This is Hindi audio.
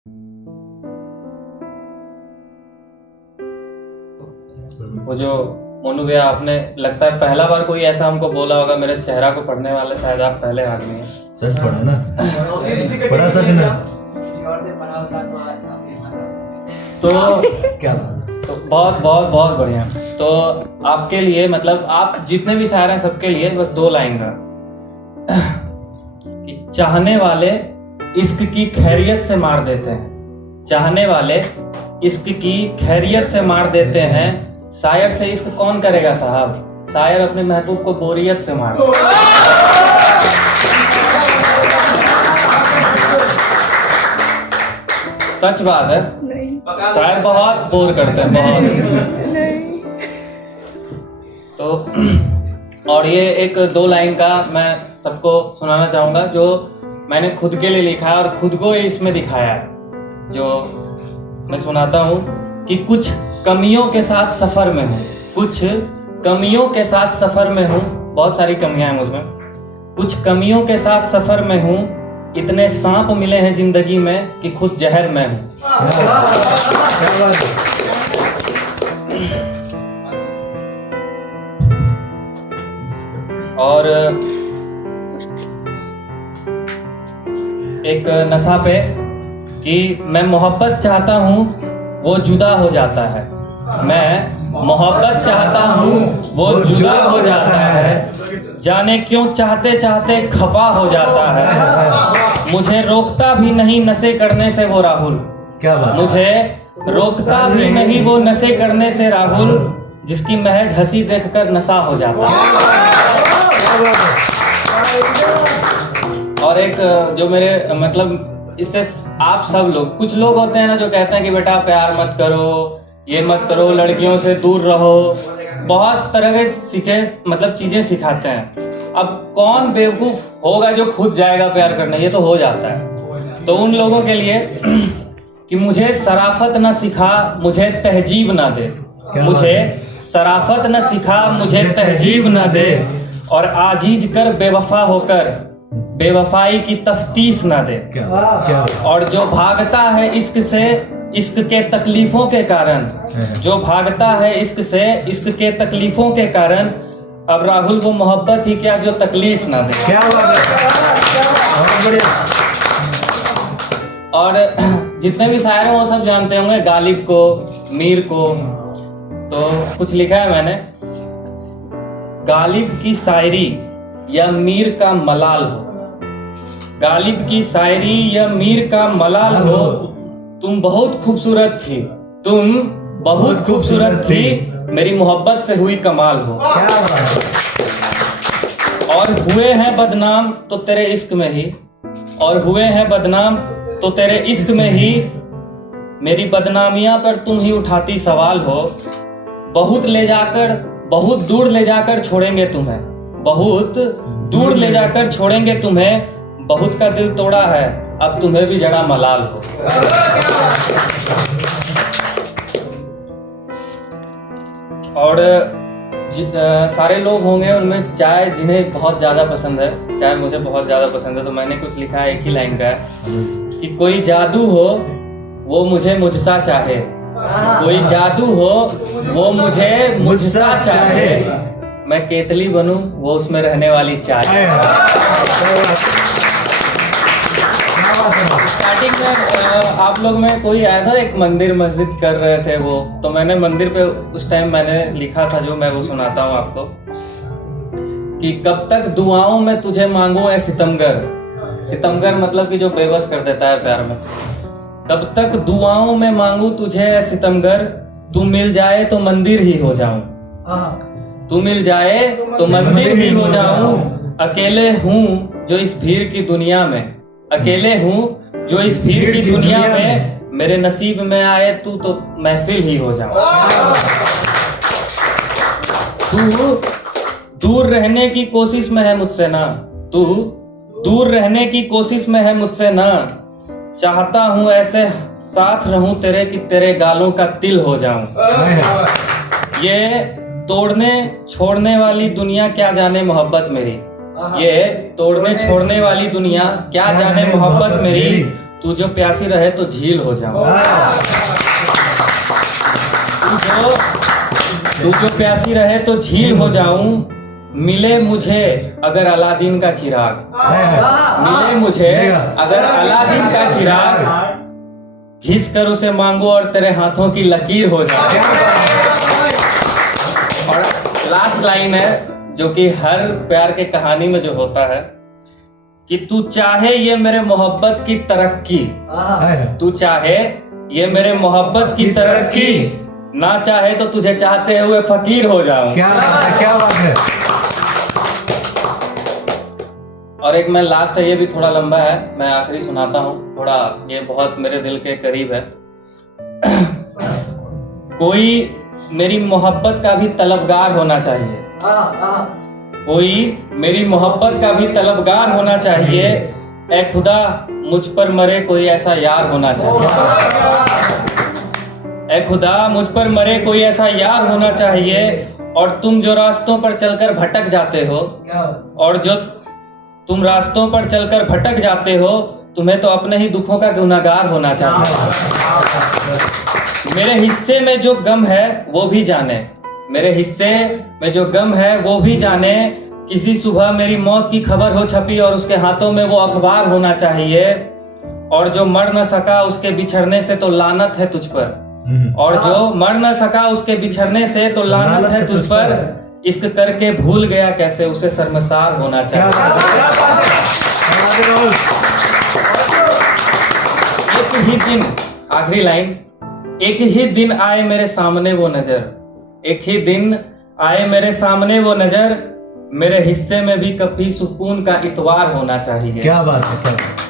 वो जो मोनू भैया, आपने लगता है पहला बार कोई ऐसा हमको बोला होगा, मेरे चेहरा को पढ़ने वाले शायद आप पहले आदमी हैं। सच पढ़ा ना, पढ़ा सच ना। तो क्या बात है। तो बहुत बहुत बहुत बढ़िया। तो आपके लिए, मतलब आप जितने भी शायर हैं सबके लिए बस 2 लाइन का कि चाहने वाले इश्क की खैरियत से मार देते हैं, चाहने वाले इश्क की खैरियत से मार देते हैं, शायर से इश्क कौन करेगा साहब, शायर अपने महबूब को बोरियत से मार। सच बात है, शायर बहुत बोर करते हैं, बहुत। नहीं। तो और ये एक 2 लाइन का मैं सबको सुनाना चाहूंगा जो मैंने खुद के लिए लिखा है और खुद को इसमें दिखाया है। जो मैं सुनाता हूँ कि कुछ कमियों के साथ सफर में हूँ, कुछ कमियों के साथ सफर में हूँ, बहुत सारी कमियां हैं मुझमें, कुछ कमियों के साथ सफर में हूँ, इतने सांप मिले हैं जिंदगी में कि खुद जहर में हूँ। और एक नशा पे कि मैं मोहब्बत चाहता हूँ वो जुदा हो जाता है, मैं मोहब्बत चाहता हूँ वो जुदा हो जाता है, जाने क्यों चाहते चाहते खफा हो जाता है, मुझे रोकता भी नहीं नशे करने से वो राहुल, क्या बात, मुझे रोकता भी नहीं वो नशे करने से राहुल, जिसकी महज हंसी देखकर नशा हो जाता है। और एक जो मेरे मतलब इससे आप सब लोग, कुछ लोग होते हैं ना जो कहते हैं कि बेटा प्यार मत करो, ये मत करो, लड़कियों से दूर रहो, बहुत तरह के सीखे मतलब चीजें सिखाते हैं। अब कौन बेवकूफ होगा जो खुद जाएगा प्यार करने, ये तो हो जाता है। तो उन लोगों के लिए कि मुझे शराफत न सिखा मुझे तहजीब ना दे, मुझे शराफत न सिखा मुझे तहजीब ना दे, और आजीज कर बेवफा होकर बेवफाई की तफ्तीश ना दे। क्या और जो भागता है इश्क से इश्क के तकलीफों के कारण, जो भागता है इश्क से इश्क के तकलीफों के कारण, अब राहुल वो मोहब्बत ही क्या जो तकलीफ ना दे। क्या बात है। और जितने भी शायर हैं वो सब जानते होंगे गालिब को, मीर को। तो कुछ लिखा है मैंने, गालिब की शायरी या मीर का मलाल हो, गालिब की शायरी या मीर का मलाल हो, तुम बहुत खूबसूरत थी, तुम बहुत खूबसूरत थी, मेरी मोहब्बत से हुई कमाल हो। और हुए हैं बदनाम तो तेरे इश्क में ही, और हुए हैं बदनाम तो तेरे इश्क में ही, मेरी बदनामियां पर तुम ही उठाती सवाल हो, बहुत ले जाकर बहुत दूर ले जाकर छोड़ेंगे तुम्हें, बहुत दूर ले जाकर छोड़ेंगे तुम्हें, बहुत का दिल तोड़ा है अब तुम्हें भी जड़ा मलाल हो। और सारे लोग होंगे उनमें चाय जिन्हें बहुत ज्यादा पसंद है, चाय मुझे बहुत ज्यादा पसंद है, तो मैंने कुछ लिखा है, एक ही लाइन का है कि कोई जादू हो वो मुझे मुझसा चाहे, कोई जादू हो वो मुझे मुझसा चाहे, मैं केतली बनूं वो उसमें रहने वाली चाय। स्टार्टिंग में आप लोग में कोई आया था, एक मंदिर मस्जिद कर रहे थे वो, तो मैंने मंदिर पे उस टाइम मैंने लिखा था जो मैं वो सुनाता हूँ आपको कि कब तक दुआओं में तुझे मांगू ऐ सितमगर, सितमगर मतलब कि जो बेबस कर देता है प्यार में, कब तक दुआओं में मांगू तुझे ऐ सितमगर, तू मिल जाए तो मंदिर ही हो जाऊं, तू मिल जाए तो मंदिर ही हो जाऊं, अकेले हूँ जो इस भीड़ की दुनिया में, अकेले हूँ जो इस भीड़ की दुनिया में, मेरे नसीब में आए तू तो महफिल ही हो जाऊं। तू दूर रहने की कोशिश में है मुझसे ना, तू दूर रहने की कोशिश में है मुझसे ना, चाहता हूँ ऐसे साथ रहूं तेरे कि तेरे गालों का तिल हो जाऊं। ये तोड़ने छोड़ने वाली दुनिया क्या जाने मोहब्बत मेरी, ये तोड़ने छोड़ने वाली दुनिया क्या जाने मोहब्बत मेरी, तू जो प्यासी रहे तो झील हो जाऊं। तू जो प्यासी रहे तो झील हो जाऊं, मिले मुझे अगर अलादीन का चिराग, मिले मुझे अगर अलादीन का चिराग, घिस कर उसे मांगो और तेरे हाथों की लकीर हो जाए। और लास्ट लाइन है जो कि हर प्यार के कहानी में जो होता है कि तू चाहे ये मेरे मोहब्बत की तरक्की, तू चाहे ये मेरे मोहब्बत की तरक्की, ना चाहे तो तुझे चाहते हुए फकीर हो जाऊं। क्या बात है, क्या बात है। और एक मैं लास्ट है, ये भी थोड़ा लंबा है, मैं आखिरी सुनाता हूँ, थोड़ा ये बहुत मेरे दिल के करीब है। कोई मेरी मोहब्बत का भी तलबगार होना चाहिए, कोई मेरी मोहब्बत का भी तलबगार होना चाहिए, ऐ खुदा मुझ पर मरे कोई ऐसा यार होना चाहिए, ऐ खुदा मुझ पर मरे कोई ऐसा यार होना चाहिए। और तुम जो रास्तों पर चलकर भटक जाते हो, और जो तुम रास्तों पर चलकर भटक जाते हो, तुम्हें तो अपने ही दुखों का गुनहगार होना चाहिए। मेरे हिस्से में जो गम है वो भी जाने, मेरे हिस्से में जो गम है वो भी जाने, किसी सुबह मेरी मौत की खबर हो छपी और उसके हाथों में वो अखबार होना चाहिए। और जो मर न सका उसके बिछड़ने से तो लानत है तुझ पर, और जो मर न सका उसके बिछड़ने से तो लानत है तुझ पर, इश्क करके भूल गया कैसे उसे शर्मसार होना चाहिए। एक ही दिन, आखिरी लाइन, एक ही दिन आए मेरे सामने वो नजर, एक ही दिन आए मेरे सामने वो नजर, मेरे हिस्से में भी कभी सुकून का इतवार होना चाहिए। क्या बात है, क्या बात है।